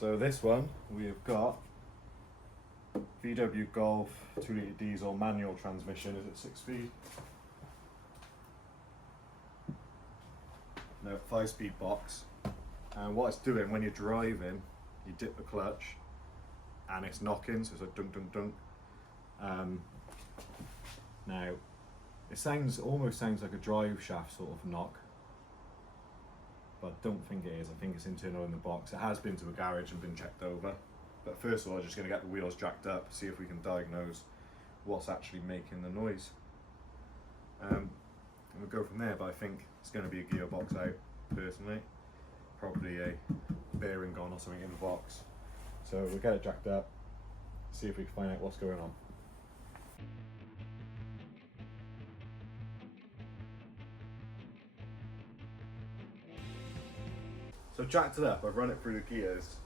So this one, we've got VW Golf 2 litre diesel manual transmission. Is it 6 speed? No, 5-speed box. And what it's doing when you're driving, you dip the clutch and it's knocking, so it's like dunk, dunk, dunk. Now, it almost sounds like a drive shaft sort of knock, but I don't think it is. I think it's internal in the box. It has been to a garage and been checked over. But first of all, I'm just going to get the wheels jacked up, see if we can diagnose what's actually making the noise. And we'll go from there, but I think it's going to be a gearbox out, personally. Probably a bearing gone or something in the box. So we'll get it jacked up, see if we can find out what's going on. So jacked it up, I've run it through the gears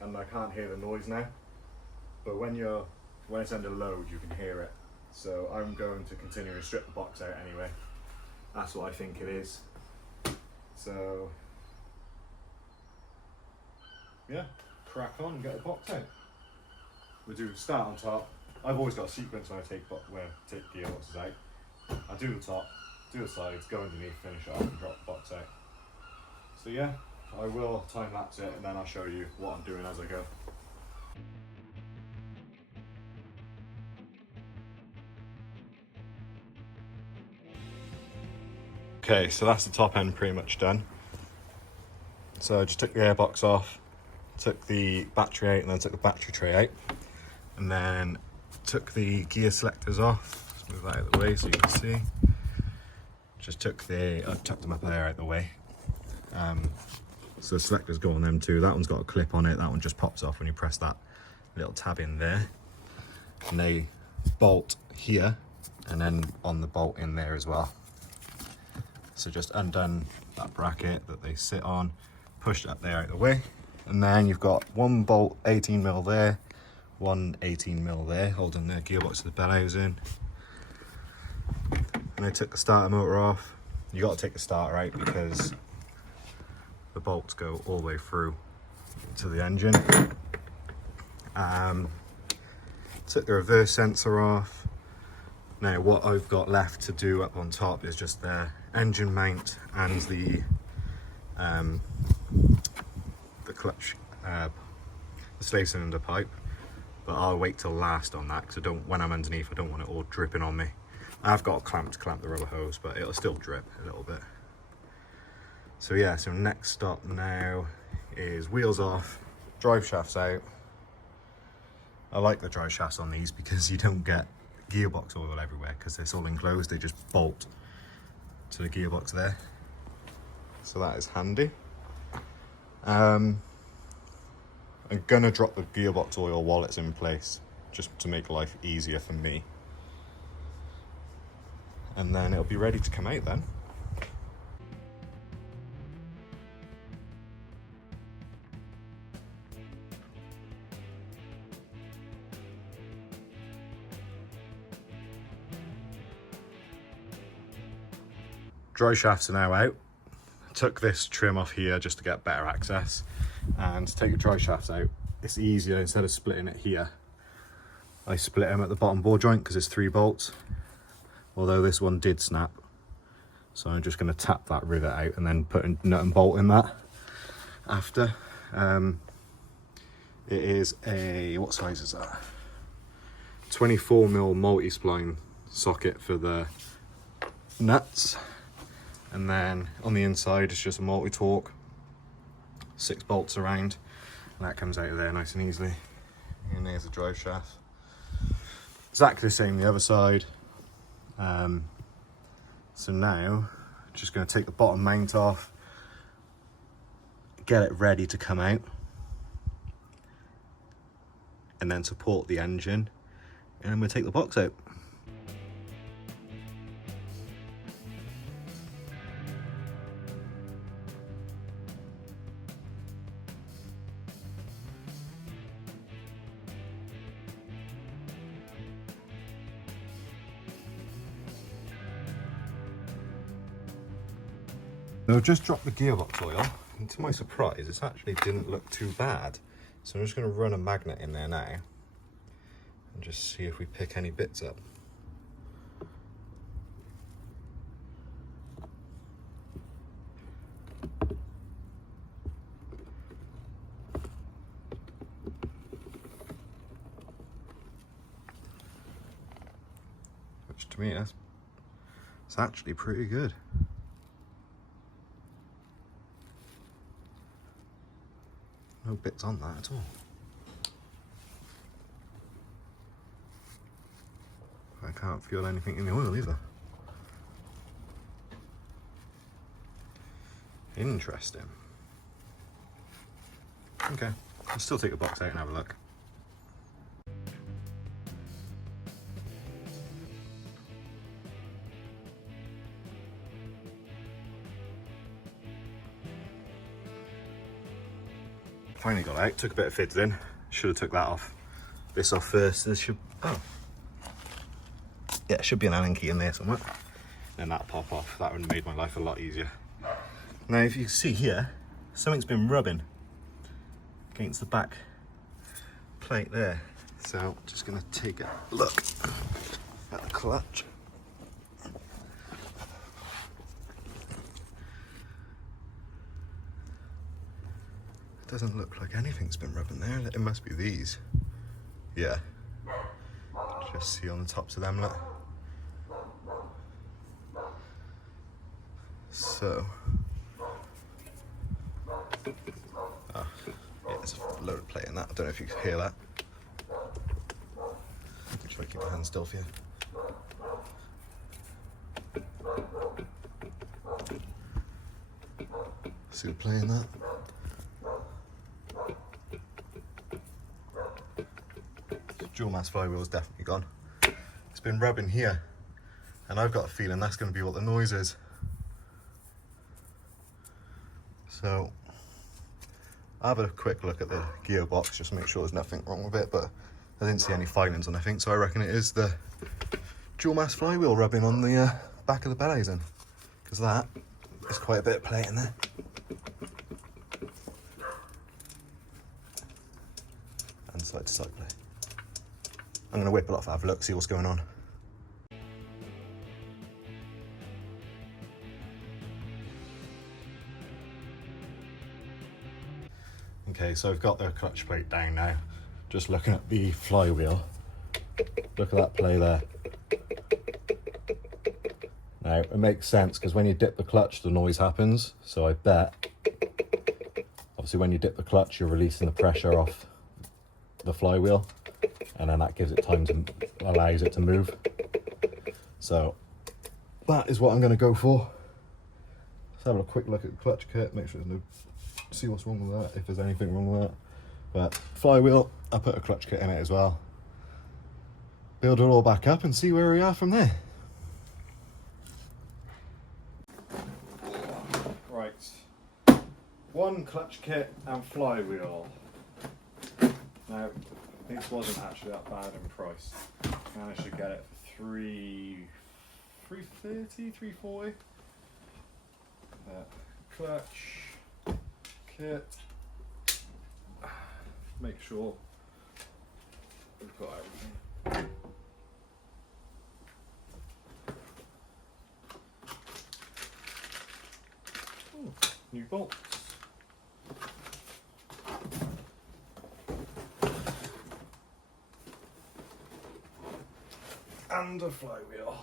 and I can't hear the noise now. But when it's under load, you can hear it. So I'm going to continue to strip the box out anyway. That's what I think it is. So yeah, crack on and get the box out. We'll do start on top. I've always got a sequence when I take gearboxes out. I do the top, do the sides, go underneath, finish it off and drop the box out. So yeah, I will time lapse it and then I'll show you what I'm doing as I go. Okay, so that's the top end pretty much done. So I just took the airbox off, took the battery out and then took the battery tray out. And then took the gear selectors off. Let's move that out of the way so you can see. Just took I tucked them up there out of the way. So the selectors go on them too. That one's got a clip on it. That one just pops off when you press that little tab in there. And they bolt here and then on the bolt in there as well. So just undone that bracket that they sit on, push that there out of the way. And then you've got one bolt 18mm there, one 18mm there, holding the gearbox to the bell housing. And I took the starter motor off. You got to take the starter out because the bolts go all the way through to the engine. Took the reverse sensor off. Now what I've got left to do up on top is just the engine mount and the clutch, the slave cylinder pipe. But I'll wait till last on that because when I'm underneath, I don't want it all dripping on me. I've got a clamp to clamp the rubber hose, but it'll still drip a little bit. So yeah, so next stop now is wheels off, drive shafts out. I like the drive shafts on these because you don't get gearbox oil everywhere because it's all enclosed. They just bolt to the gearbox there. So that is handy. I'm gonna drop the gearbox oil while it's in place, just to make life easier for me. And then it'll be ready to come out then. Drive shafts are now out. I took this trim off here just to get better access. And to take the drive shafts out, it's easier. Instead of splitting it here, I split them at the bottom ball joint because it's 3 bolts. Although this one did snap. So I'm just going to tap that rivet out and then put a nut and bolt in that after. It is a, what size is that? 24mm multi-spline socket for the nuts. And then on the inside it's just a multi-torque, 6 bolts around, and that comes out of there nice and easily. And there's the drive shaft. Exactly the same the other side. So now just going to take the bottom mount off, get it ready to come out, and then support the engine, and then we'll take the box out. Now I've just dropped the gearbox oil, and to my surprise, it actually didn't look too bad. So I'm just going to run a magnet in there now and just see if we pick any bits up. Which to me it's actually pretty good. No bits on that at all. I can't feel anything in the oil either. Interesting. Okay, I'll still take the box out and have a look. Finally got out, took a bit of fiddling. Should have took that off. This off first. This should, oh. Yeah, it should be an Allen key in there somewhere. Then that pop off. That would have made my life a lot easier. Now if you can see here, something's been rubbing against the back plate there. So just gonna take a look at the clutch. It doesn't look like anything's been rubbing there. It must be these. Yeah. Just see on the tops of them, look. So. Oh, yeah, there's a load of plate in that. I don't know if you can hear that. I'll try to keep my hand still for you. See the play in that? Dual mass flywheel is definitely gone. It's been rubbing here, and I've got a feeling that's going to be what the noise is. So I'll have a quick look at the gearbox just to make sure there's nothing wrong with it, but I didn't see any filings on anything, so I reckon it is the dual mass flywheel rubbing on the back of the bellows in, because that is quite a bit of plate in there. And side to side play. I'm going to whip it off, have a look, see what's going on. Okay, so I've got the clutch plate down now. Just looking at the flywheel. Look at that play there. Now, it makes sense because when you dip the clutch, the noise happens. So I bet, obviously when you dip the clutch, you're releasing the pressure off the flywheel. And then that gives it time to, allows it to move. So that is what I'm going to go for. Let's have a quick look at the clutch kit, make sure there's no, see what's wrong with that, if there's anything wrong with that. But flywheel, I'll put a clutch kit in it as well. Build it all back up and see where we are from there. Right, one clutch kit and flywheel. Now, this wasn't actually that bad in price. I managed to get it for $330, $340. Clutch, kit. Make sure we've got everything. Ooh, new bolts. And a flywheel.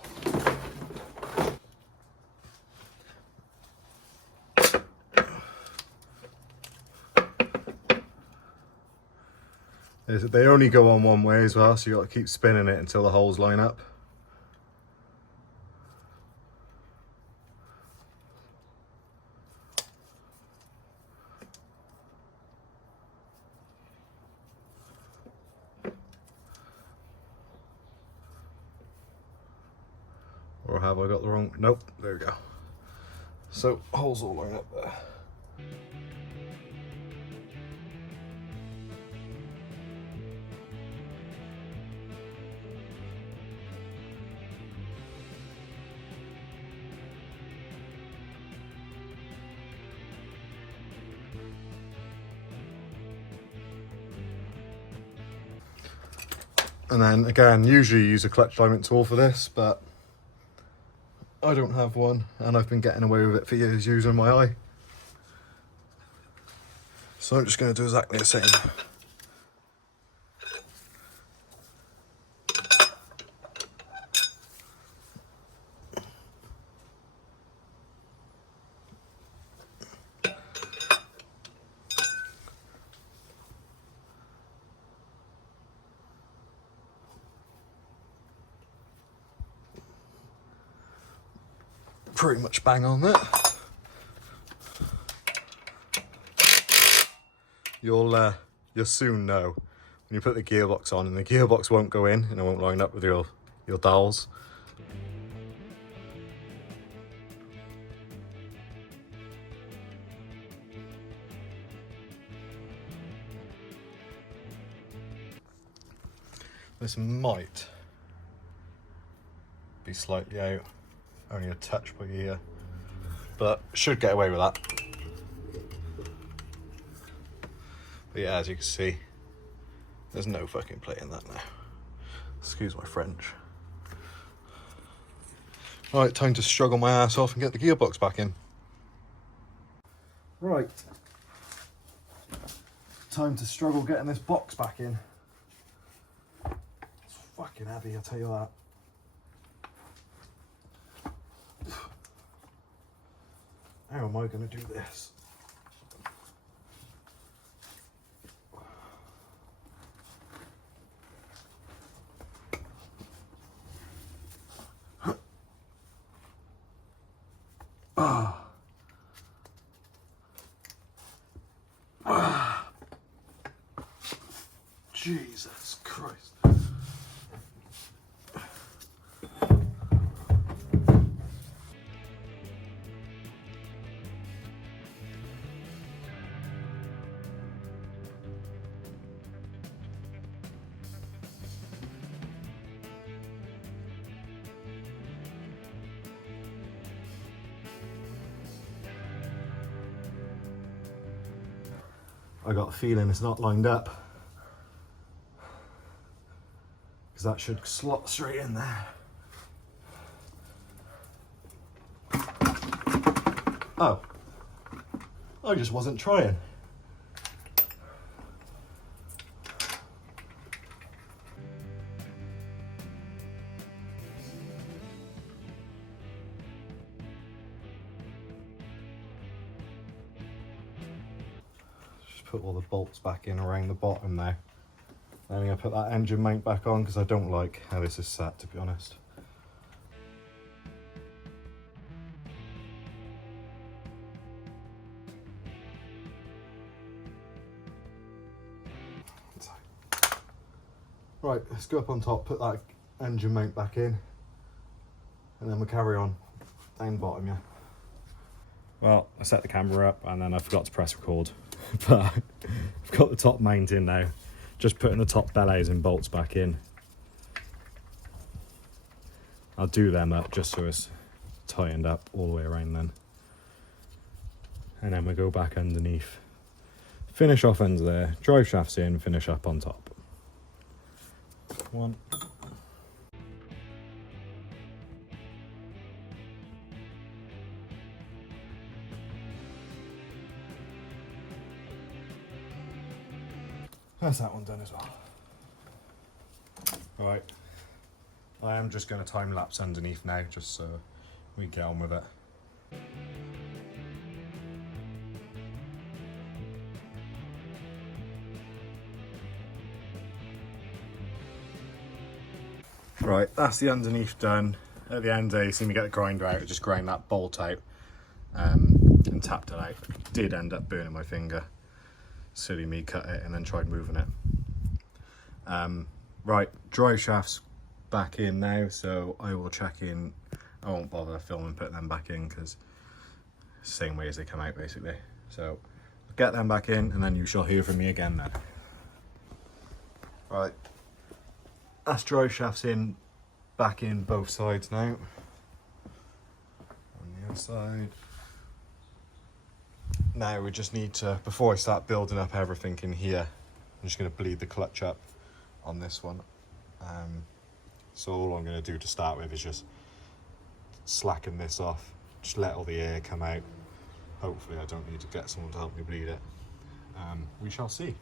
They only go on one way as well, so you got to keep spinning it until the holes line up. Or have I got the wrong? Nope, there we go. So holes all line up there. And then again, usually you use a clutch alignment tool for this, but I don't have one, and I've been getting away with it for years using my eye. So I'm just going to do exactly the same. Pretty much bang on there. You'll soon know when you put the gearbox on and the gearbox won't go in and it won't line up with your dowels. This might be slightly out, only a touch by ear, but should get away with that. But yeah, as you can see, there's no fucking play in that now. Excuse my French. Right, time to struggle my ass off and get the gearbox back in. Right. Time to struggle getting this box back in. It's fucking heavy, I'll tell you that. How am I going to do this? Jesus Christ. I got a feeling it's not lined up, because that should slot straight in there. Oh, I just wasn't trying. Put all the bolts back in around the bottom now. Then I'm going to put that engine mount back on because I don't like how this is sat, to be honest. Right, let's go up on top, put that engine mount back in, and then we'll carry on down bottom, yeah. Well, I set the camera up and then I forgot to press record. But I've got the top mount in now, just putting the top bellows and bolts back in. I'll do them up just so it's tightened up all the way around then. And then we go back underneath, finish off ends there, drive shafts in, finish up on top. One. That's that one done as well. Right, I am just going to time lapse underneath now, just so we get on with it. Right, that's the underneath done. At the end there, you see me get the grinder out, I just grind that bolt out and tapped it out. Did end up burning my finger. Silly me, cut it and then tried moving it. Right, drive shafts back in now, so I will check in. I won't bother filming putting them back in because same way as they come out basically. So get them back in and then you shall hear from me again then. Right, that's drive shafts in, back in both sides now. On the other side. Now we just need to, before I start building up everything in here, I'm just going to bleed the clutch up on this one. So all I'm going to do to start with is just slacken this off, just let all the air come out. Hopefully I don't need to get someone to help me bleed it. We shall see.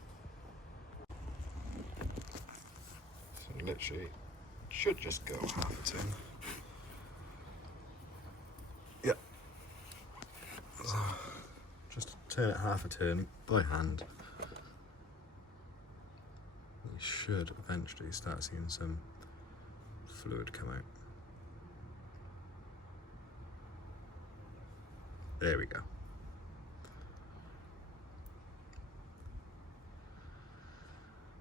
So literally should just go half a tin. Yep. So just turn it half a turn by hand. You should eventually start seeing some fluid come out. There we go.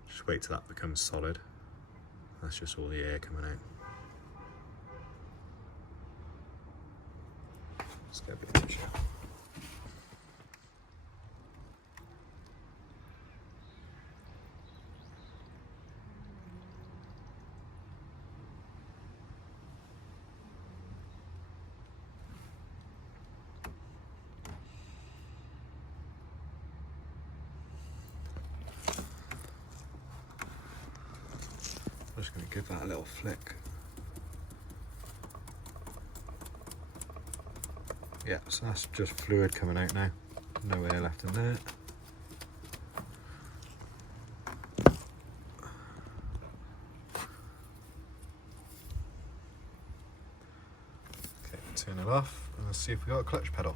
Just wait till that becomes solid. That's just all the air coming out. Let's get a bit of tissue. I'm just going to give that a little flick. Yeah, so that's just fluid coming out now. No air left in there. Okay, turn it off and let's see if we got a clutch pedal.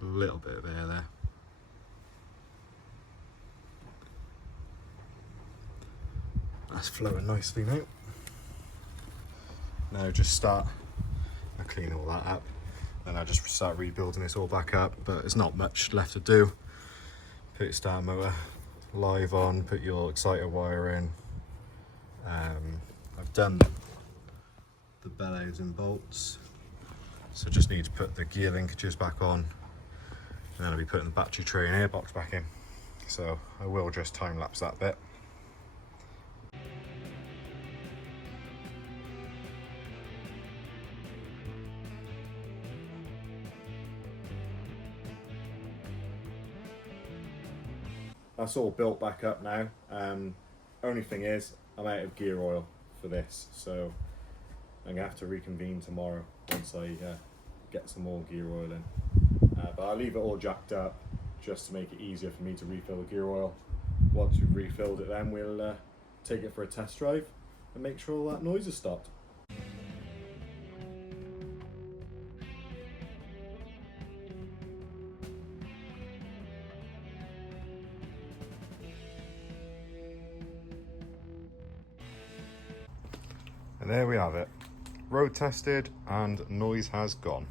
A little bit of air there. That's flowing nicely now. Now just start, I clean all that up, then I just start rebuilding this all back up, but there's not much left to do. Put your starter motor live on, put your exciter wire in. I've done the bellows and bolts, so just need to put the gear linkages back on, and then I'll be putting the battery tray and airbox back in. So I will just time lapse that bit. That's all built back up now. Only thing is, I'm out of gear oil for this, so I'm gonna have to reconvene tomorrow once I get some more gear oil in. But I'll leave it all jacked up just to make it easier for me to refill the gear oil. Once we've refilled it, then we'll take it for a test drive and make sure all that noise is stopped. And there we have it. Road tested and noise has gone.